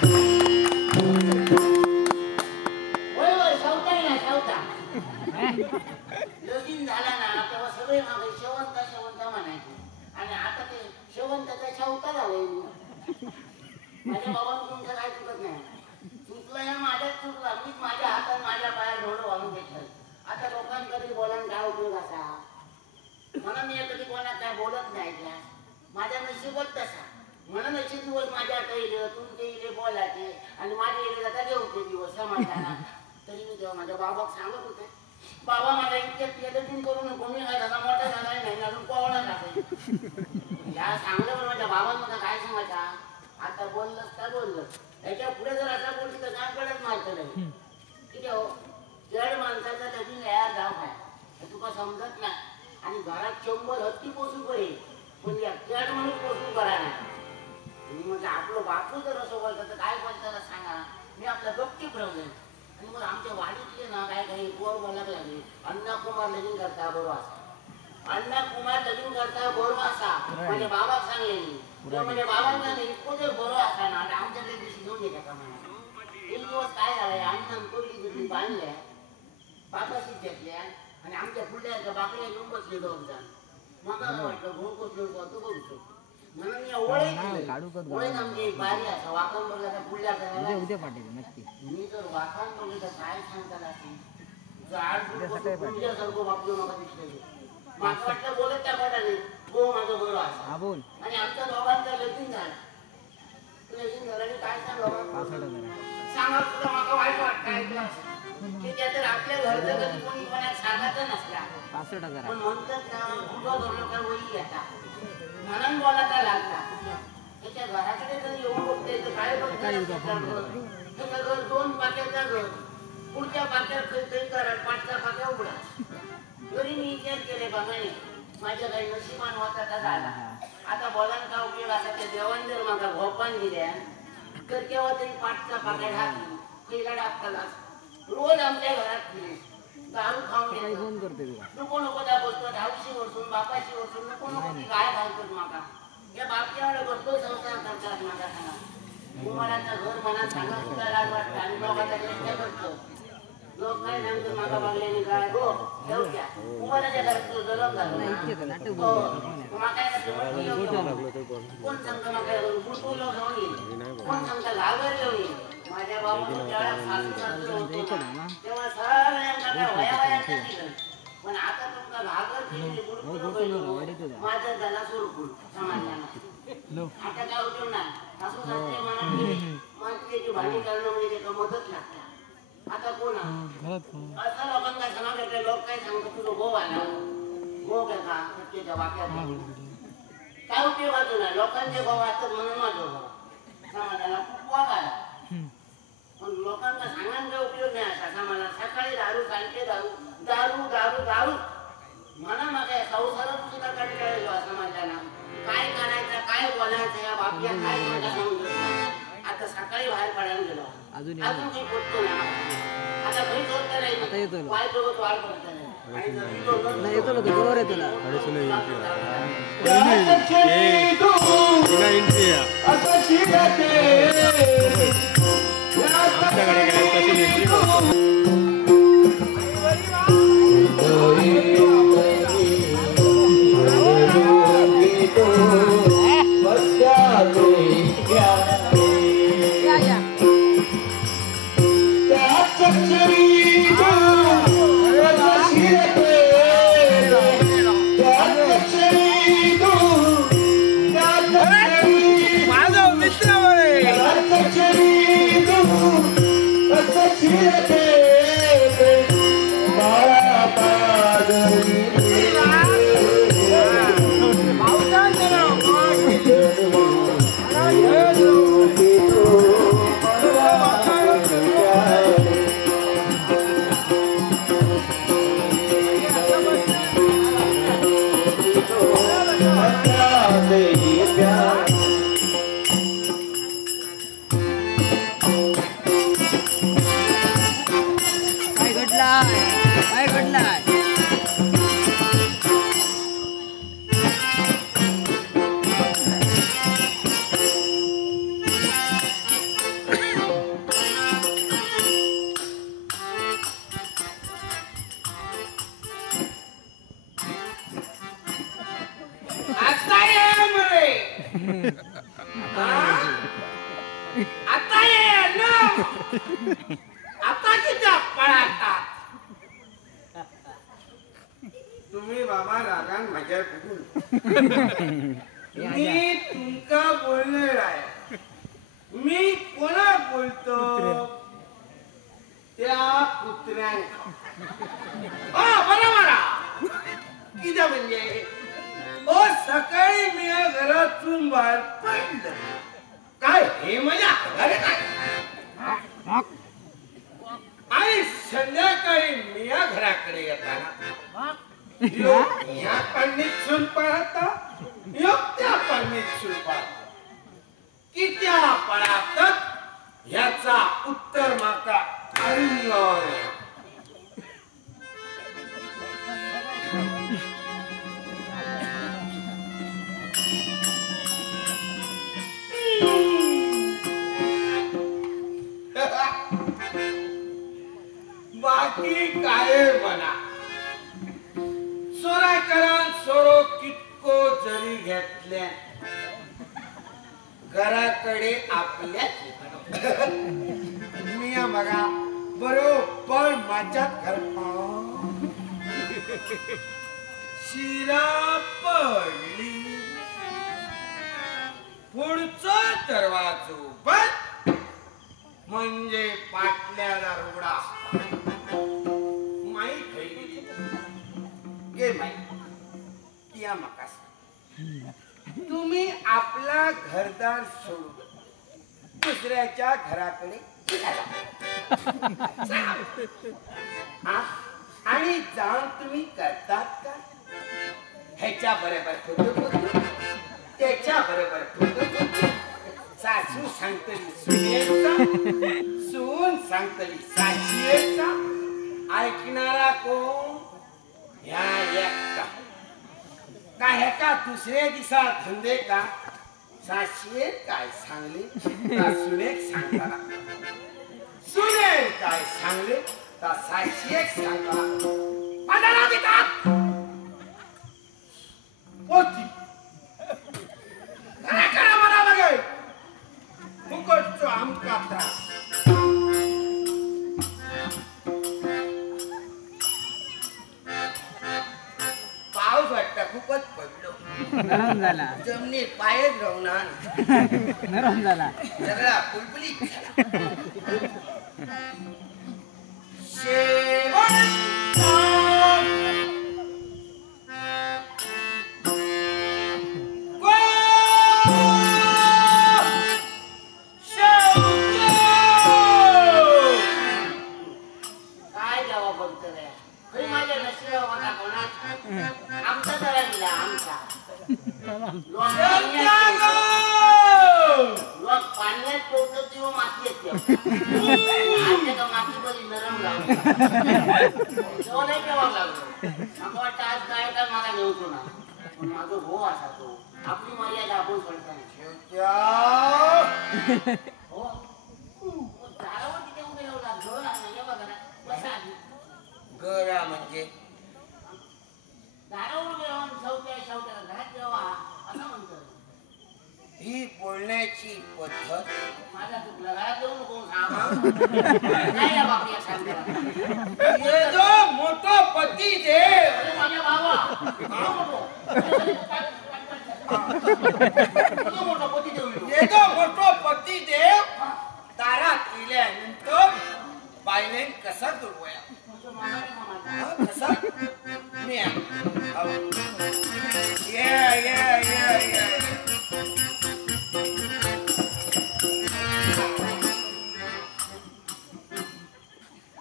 होय होय सावताय ना सावता लगीन झाला ना तेव्हा सगळे मागे शेवंत शेवंत म्हणायचे आणि आता ते शेवंताचा शेवता झालाय माझ्या बाबांना तुमचं काय चुकत नाही चुकलं ना माझ्याच चुकला मीच माझ्या हातात माझ्या पायात ढोल वाहून घेतलं आता लोकांकडे बोलायला काय उपयोग असा म्हणून मी कधी कोणाला काय बोलत नाही का माझ्या नशिबात तसा म्हणून असे दिवस माझ्या कैले तुमचे इले बोलायचे आणि माझे इले जाता घेऊते दिवस समाजाला तरी मी तेव्हा माझ्या बाबाक सांगत होते बाबा मला इतक्यात केलं करू नको मी काय झाला मोठा झाला नाही अजून पोवळा टाकायचं या सांगलं पण माझ्या बाबांना काय सांगायचा आता बोललंस का बोललंस याच्या पुढे जर असा बोलली तर काय कडक मारतं नाही ठीक आहे हो जड माणसाचा लगीन यार जाव काय तुका समजत नाही आणि घरात 100 हत्ती पोसू पडेल पण या जड म्हणून पोसू करा नाही म्हणजे आपलं बापू जर असं बोलतं तर काय बोलताना सांगा मी आपला गप्ती प्रवले आणि मग आमच्या वाडीतले ना काय काही पोर बोलायला लागले अण्णा कुमार लगीन करता बरोबर असा अण्णा कुमार लगीन करता बरोबर असा म्हणजे बाबा सांगले म्हणजे बाबांना इतकं जर बरोबर असा ना आणि आमच्याकडे दिवशी घेऊन येतात का म्हणा एक दिवस काय झालंय अण्णा कोरली दुसरी बांधल्या बापाशी घेतल्या आणि आमच्या पुढल्या बाकड्या घेऊन बसले दोन जण मग वाटलं घोळ कोसळून करतो बघतो म्हणून मी ओळख आमची बारी असा वाकण बघला पुढल्या नक्की मी जर वाकण बघितलं तर काय सांगता सारखं वापरू नका दिसले मला वाटलं बोलत त्या पटाने गो माझं बरोबर असा बोल आणि आमच्या दोघांचा लगीन झाला लगीन झाल्याने काय सांगा तुला मला वाईट वाटतं की त्या तर आपल्या घरचं कधी कोणी कोणाला सांगायचं नसला 65,000 पण म्हणतात ना कुठं धरलं काय वही घेता म्हणून बोलायला लागला त्याच्या घराकडे जर येऊन बघते तर काय बघते त्याचं घर 2 पाक्याचं घर पुढच्या पाक्यात काही करत 5चा पाक्या उघडा तरी मी विचार केले बघाने माझ्या काही नशिबान होता का झाला आता बोलायला का उपयोग असा त्या देवान जर माझा भोपान दिल्या तर तेव्हा तरी 5चा पाक्या घातली पहिला डाकला रोज आमच्या घरात दारू खाऊन गेले नको नको त्या बोलतो 10शी वर्षून बापाशी वर्षून नको नको ती काय घालतो माका या बापच्याकडे बसतो संसार करतात माझा सांगा कुमाराचं घर मनात सांगा सुद्धा लाज वाटतं आणि लोकांचा चेष्टा करतो लोक काय सांगतो माका बघल्याने काय हो ठेवत्या कुमाराच्या घरात तो जलम झाला कोण सांगतो माका बुटुलो घेऊन येईल कोण सांगता घागर घेऊन येईल माझ्या बाबांच्या तेव्हा सगळ्यांना पण आता तुमचा घागर माझा झाला सुरकुल समाजाला आता काय होतो ना सासू सासरे म्हणून त्याची भांडी करणं म्हणजे त्याला मदत लागते आता कोण असं लोकांना सांगा भेटले लोक काय सांगतो तुझं गो आला गो काय का त्याच्या वाक्यात काय उपयोगाचं नाही लोकांचे भाव असतात म्हणून माझं भाव समाजाला खूप वाग आला पण लोकांना सांगायला काय उपयोग नाही असा समाजाला सकाळी दारू सांगते दारू दारू दारू दारू म्हणा मग संसारात सुद्धा कंटाळा येतो समाजाला काय करायचं काय बोलायचं या बापया काय मला सांगतो आता सकाळी बाहेर पडायला गेलो अजून काही पोचतो ना आता घरी होत नाही पाय सोबत वाढ करता नाही येतो ना बरोबर आहे तुला आमच्याकडे काय कशी एंट्री आता ये ना आता किती पळातात तुम्ही बाबा रागान माझ्या बघून मी तुमका बोलणार आहे मी कोणा बोलतो त्या कुत्र्यांका बरोबर किती म्हणजे ओ सकाळी मी घरातून बाहेर पडलं काय हे माझ्या घरी काय आणि संध्याकाळी मी घराकडे येताना ह्या पाणीत सून पाहता त्या पाणीत सून पाहता कित्या पळातात ह्याचा उत्तर माका अरुण बाकी काय म्हणा सोराकरान सोरो कितको जरी घेतल्या घराकडे आपल्या मी बघा बरोबर माझ्यात घर शिरा पडली पुढचा दरवाजो बंद म्हणजे पाटल्याला रुगडा माई खाई गेली गे माई किया मकास तुम्ही आपला घरदार सोडून दुसऱ्याच्या घराकडे आणि जाऊन तुम्ही करतात का ह्याच्या बरोबर त्याच्या बरोबर सासू सांगतली सुनेचा सून सांगतली सासूचा ऐकणारा कोण ह्या एकटा का ह्याका दुसऱ्या दिसा धंदे का सासूए काय सांगले का सुनेक सांगताना सुने काय सांगले का सासूएक सांगताना पदाला देतात होती करा मला बघे फुकटचो आमका त्रास पाऊस वाटता खूपच पडलो नरम झाला जमिनीत पायच राहणार नरम झाला सगळा बुलबुलीत झाला शेवंत आपली मर्यादा आपण गळा म्हणजे ही बोलण्याची पद्धत माझा चुकला घरात येऊ नको ये जो मोठो पती देव माझ्या ये जो मोठो पती देव दारात इल्यानंतर बायने कसा दुर्वया कसा मी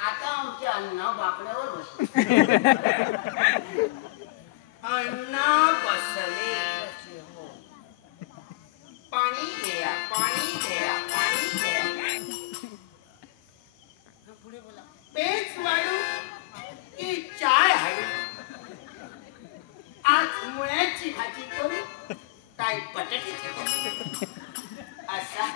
आता आमच्या अण्णा बाकड्यावर बसले अण्णा बसले पाणी द्या पाणी द्या पाणी द्या पेच वाढू की चाय हवी आज मुळ्याची भाजी करू काय बटाट्याची असा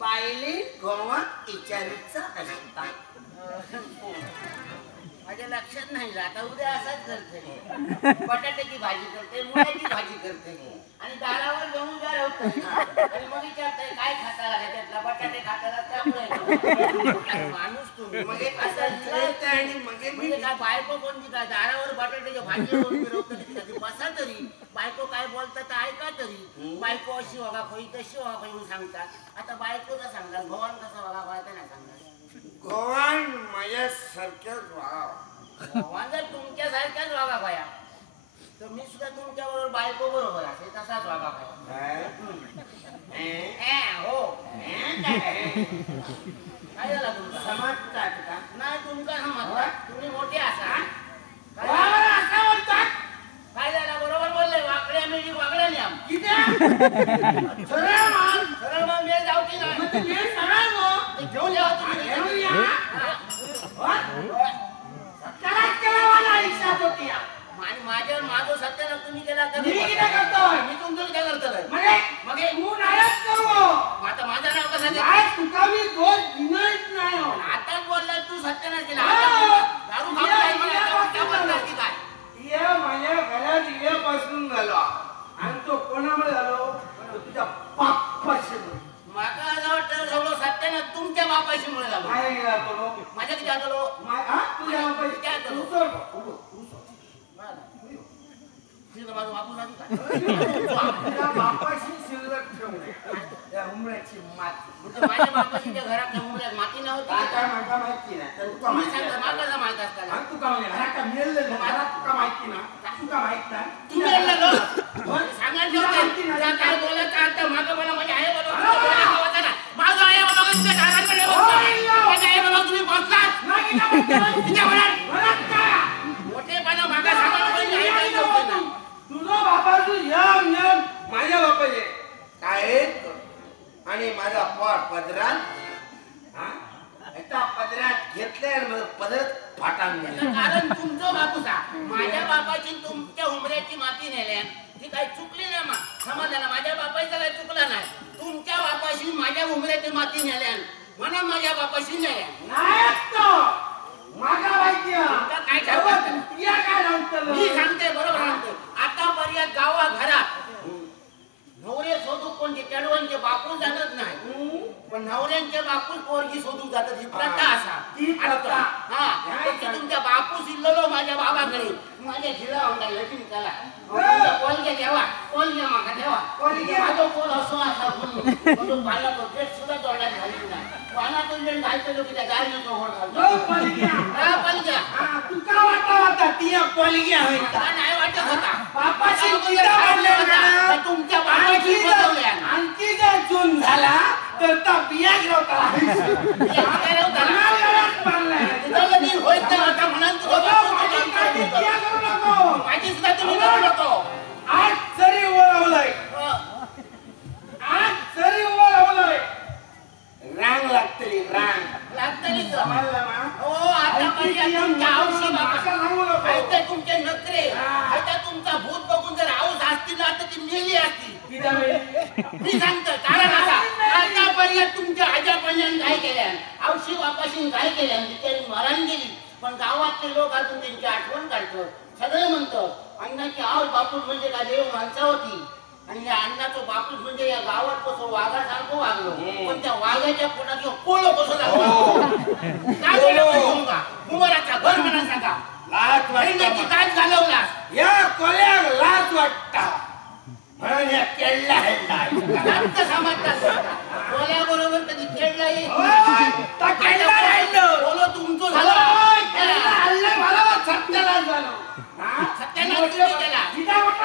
बायले गोवा विचारूचा असता माझ्या लक्षात नाही आता उद्या असाच करते बटाट्याची भाजी करते मुळ्याची भाजी करते आणि दारावर जाऊन उभ्या राहतो आणि मग विचारताय काय खाता त्यातला बटाटे खाताना त्यामुळे माणूस तुम्ही मग एक असं विचारते आणि मग म्हणजे काय बायको कोणती काय दारावर बटाट्याच्या भाजी फिरवतो बसा तरी बायको काय बोलतात तर ऐका तरी बायको अशी वागा खोई तशी वागा खोई म्हणून सांगतात आता बायकोचा सांगतात भगवान कसा वागा खोया नाही सांगतात गोवान माझ्यासारख्याच भगवान जर तुमच्यासारख्याच वागा खोया तर मी सुद्धा तुमच्या बरोबर बायको बरोबर असेल तसाच वागा खोया हो काय झालं तुमचा समजतात का नाही तुमका समजतात तुम्ही मोठे असा असं म्हणतात काय झालं बरोबर बोलले वाकड्या मिळी वाकड्या न्याम सरळ मान सरळ मग वेळ जाऊ की नाही मग ते वेळ सरळ मग घेऊन या तुम्ही घेऊन या सत्यानाश केलावाला आयुष्यात होती या. आणि माझ्यावर माझं सत्यानाश तुम्ही केला तर मी किती करतोय मी तुमचं किती करतोय म्हणजे मग तू नाराज करू आता माझं नाव कसं घ्यायचं? काय तुका मी दोष दिनच नाही हो. आताच बोलला तू सत्यानाश केला हो. आता दारू खाऊ या, काय मला या, आता या, बोलतात की काय या माझ्या घरात येण्यापासून झालो आणि तो कोणामुळे झालो तो तुझ्या बाप्पाशी माका असं वाटतं सगळं सत्यानाश तुमच्या बापाशी मुळे झालं काय गेला तो माझ्या किती आलो तुझ्या बाप्पाशी काय केलं? तू सोड. माझं बापू सांगू तुझ्या बाप्पाशी शिल्लक ठेवणे त्या उमऱ्याची माती म्हणजे माझ्या बापाशीच्या घरात उमऱ्यात माती नव्हती काय माका माहिती नाही तर तुका तुम्ही माहिती सांगता आहे. मला कसं माहित असताना आणि तुका म्हणजे घरात मिळलं घरात तुका माहिती ना तुका माहित नाही तुम्ही म्हणलं ना सांगायचं काय बोलायचं आता मागं मला माझ्या आई बाबा माझं आई बाबा तुमच्या घराकडे माझ्या आई बाबा तुम्ही बसलात मोठेपणा मागा सांगायला पाहिजे आई बाई नव्हतं ना. तुझं बापाचं यम यम माझ्या बापाचे काय आणि माझा पदरात पदरात घेतले आणि मग पदरात फाटान गेला कारण तुमचं बापूसा माझ्या बापाची तुमच्या उमऱ्याची माती नेल्या ती काही चुकली नाही मा समजलं ना माझ्या बापाचं काही चुकलं नाही तुमच्या बापाशी माझ्या उमऱ्याची माती नेल्या म्हणून माझ्या बापाशी नेल्या मी सांगते बरोबर सांगते आतापर्यंत गावा घरात नवरे शोधूक कोणते चढवणचे बापू जाणत नाही पण नवऱ्यांचे बापूच पोरगी शोधूक जातात ही प्रथा असा तुमच्या बापूस इल्लो माझ्या बाबाकडे माझ्या झिला लगीन करा पोलगे घ्यावा पोलगे मागा ठेवा माझा पोल असो असा म्हणून पाला गेट सुद्धा तोंडात घालून नाही पानातून जण घालतो लोक त्या गाडी नको होड घालतो तुका वाटा तिया पोलग्या नाही वाटत होता बापाशी तुमच्या बापाची बदवल्या आणखी जर जून झाला तर त्या बिया गिरवता होत आता म्हणून माझी सुद्धा तुम्ही करू नको आज जरी ओळवलंय आज जरी ओळवलंय रांग लागतली रांग लागतली समजलं ना हो आतापर्यंत तुमच्या औषधी बाबा ऐकते तुमचे नखरे ऐकते तुमचा भूत बघून जर आऊस असती ना तर ती मेली असती मी सांगतो कारण असा आतापर्यंत तुमच्या आजापर्यंत काय केल्या औषधी बापाशी काय केल्या बिचारी मरण गेली पण गावातले लोक अजून त्यांची आठवण काढतात सगळे म्हणतात अण्णाची आव बापूस म्हणजे का देव माणसा होती आणि या अण्णाचं बापूस म्हणजे या गावात कसं वाघासारखं वागलो पण त्या वाघाच्या पोटात किंवा कोलो कसं लागलो कुमाराचा घर म्हणा सांगा लाज महिन्याची काय घालवला या कोल्याक लाज वाटता म्हणून या केळला हल्ला समजतात कोल्या बरोबर कधी खेळला येईल बोलो तुमचं झालं मला सत्याला झालं सत्यानाश तुम्ही केला तिला बरोबर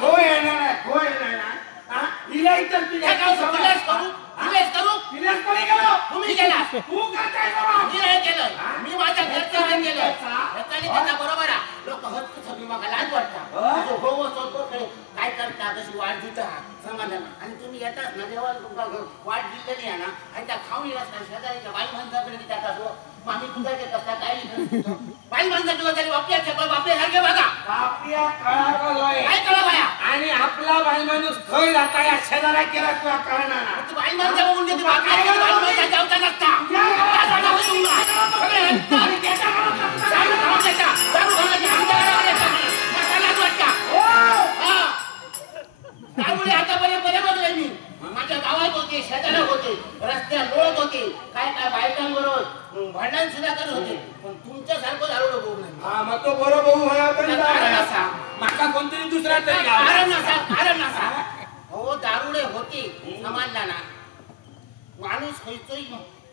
हो येणार नाही हो येणार नाही हिला इतर तुझ्या काय विलास करू विलास करू विलास कोणी गेलो तुम्ही केला तू करताय बाबा मी नाही केलं मी माझ्या घरचं नाही केलं याच्याने त्याचा बरोबर आहे लोक हक्क सगळी मला लाज वाटतात हो सोडतो काय करता कशी वाट देता समाधान आणि तुम्ही येतात ना जेव्हा तुमचा वाट दिलेली आहे ना आणि त्या खाऊन येत असतात शेजारीच्या बाई माणसाकडे जातात आम्ही तुझा देत असता काही बाई माणसाकडे तरी बापल्यासारखे बघा आपल्या कळा काय कळा बाया आणि आपला बाई माणूस खय जाता या शेजारा केला तुला कळणार बाई माणसा बघून देते बाई माणसा जाऊचा नसता दारुडे आतापर्यंत बरे बघले मी. माझ्या गावात होते, शेजारात होते, रस्त्यात लोळत होते, काय काय बायकांबरोबर भांडण सुद्धा करत होते. पण तुमच्यासारखं दारुडे बघू नाही. हा मग तो बरोबर भाऊ होया तरी कारण असा, माका कोणतरी दुसरा तरी कारण असा हो दारुडे होते समाजला ना. माणूस खयचोही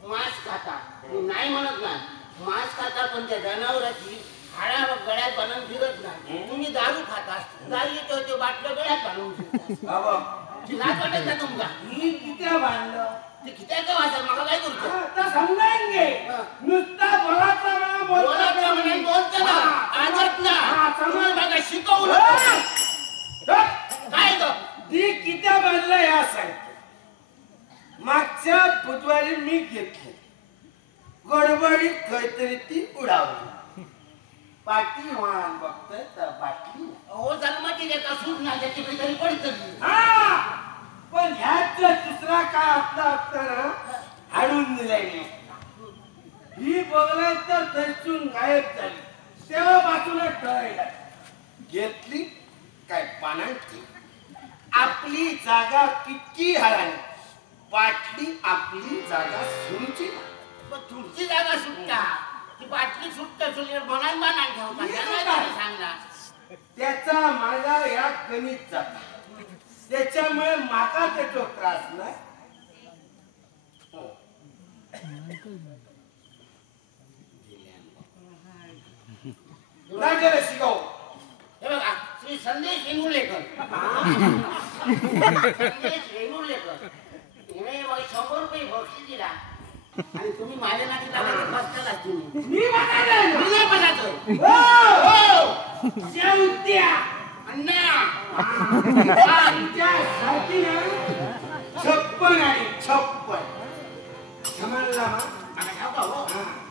मांस खाता, मी नाही म्हणत नाही, मांस खाता, पण त्या जनावरांची हाडा गळ्यात बांधून फिरत नाही. तुम्ही दारू खाता, दारू येतो ते बाटल्या गळ्यात बांधून फिरतात. लाज वाटत ना तुमका? ही किती बांधलं ते कित्याचं वाचत मला काय करू? आता समजायंगे नुसता बोलाचा म्हणा बोलायचं म्हणे बोलतं ना, आजत ना. तुम्ही बघा शिकवलं काय ग? ती किती बांधलं या सांगते. मागच्या बुधवारी मी घेतली, गडबडीत काहीतरी ती उडावली. पाठी वाहन बघतोय तर बाटली हो जन्माची देता सूट ना त्याची तरी पडत. पण ह्याच दुसरा काय आपला असताना हाडून दिलाय मी. ही बघलाय तर दर्शून गायब झाली. तेव्हापासूनच टळायला घेतली काय पानांची. आपली जागा किती हराली, बाटली आपली जागा सुरूची. पण तुमची जागा सुटता, ती बाटली सुटता चुलीवर बनान बाना ठेवता. सांगा त्याचा माझा या गणित जाता, त्याच्यामुळे माका त्याचा त्रास नाही. नाही गेलं शिकव. हे बघा श्री संदेश हेंगुर्लेकर, संदेश हेंगुर्लेकर हिने मग 100 रुपये बक्षीस दिला आणि तुम्ही माझ्या नाती लागायचे फसला तुम्ही. मी म्हणाले मी नाही म्हणायचो. हो जेवत्या अण्णा तुमच्या साथीनं 56 आणि 56 समजला मा? माका ठाऊका हो,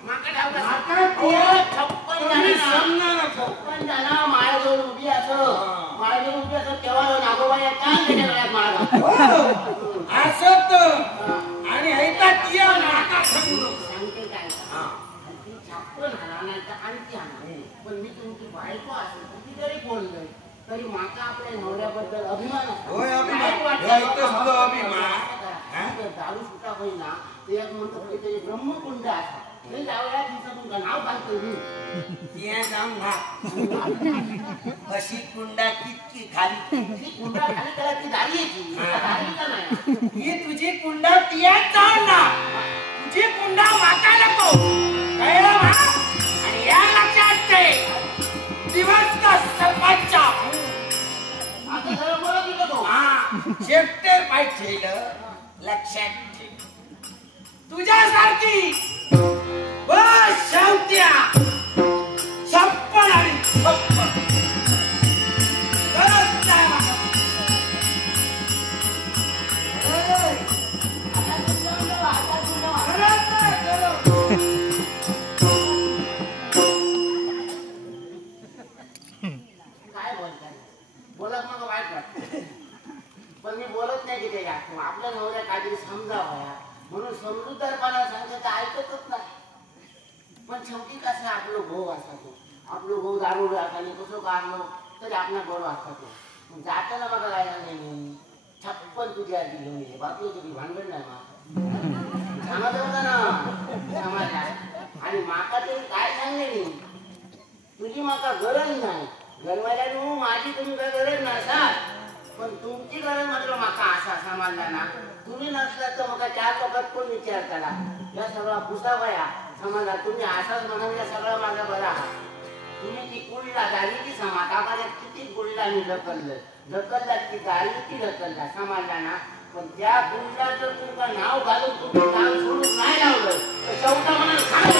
माका ठाऊका. माका हो, ते 56 तुम्ही झाला ना. समजा नको. 56 झाला माझ्याजवळ उभी असं, माझ्याजवळ उभी असं तेव्हा नागोबाया छान त्याच्या गळ्यात मारला. हो असं तर आणि ऐकत या नाका सांगू नको. सांगते काय ती 56 झाला नाही तर आणखी आणा. पण मी तुमची बायको असेल किती जरी बोललोय तरी माका आपल्या नवऱ्याबद्दल अभिमान असतो. होय, अभिमान. काय वाटतं? हे इथं सुद्धा अभिमान. जर दारू सुटा होईल ना ते एक म्हणतो काहीतरी ब्रह्मकुंड असा ते जाऊया तिचं तुमचं नाव सांगतो मी. या जाऊन घा अशी कुंडा कितकी खाली. ती कुंडा खाली त्याला ती दारी यायची दारीचा नाही. ही तुझी कुंडा तियात जाऊन ना, तुझी कुंडा वाका नको कळलं मा? आणि या लक्षात ठेव दिवस सरपंच आता सगळं बोलत होतो तो. शेपटे पाहिजे लक्षात ठेव. तुझ्यासारखी बस शेवट्या 56 आणि 56 करत जा मला. आता तुमचं आता तुमचं करत जा, करत. काय बोलताय? बोलत नको वाईट वाटतं. पण मी बोलत नाही की ते आपल्या नवऱ्या काहीतरी समजावया म्हणून समजूतदारपणा सांगतो तर ऐकतच नाही. पण शेवटी कसं आपलं भाऊ असा तो, आपलं भाऊ दारू आणि कसं काढलो तरी आपला बरं असता तो. जाताना बघा काय नाही 56 तुझ्या आधी घेऊन ये, बाकी तुझी भांडण नाही मा सांगत होता ना समाजा. आणि माका तरी काय सांगले नाही, तुझी माका गरज नाही. गरवायला तू माझी तुमका गरज नसा, पण तुमची गरज मात्र माका असा समाजला ना. तुम्ही नसला तर मग 4 लोकात कोण विचार करा. या सगळा पुसावया समाजा तुम्ही असाच म्हणून सगळं माझा बरा आहात. तुम्ही ती कुळला गाडी ती समाज आम्हाला किती कुळला मी ढकलला की गाडी ती ढकलला समाजला ना. पण त्या कुळला जर तुमचं नाव घालून तुम्ही काम सोडून नाही लावलं तर चौथा म्हणून सांग.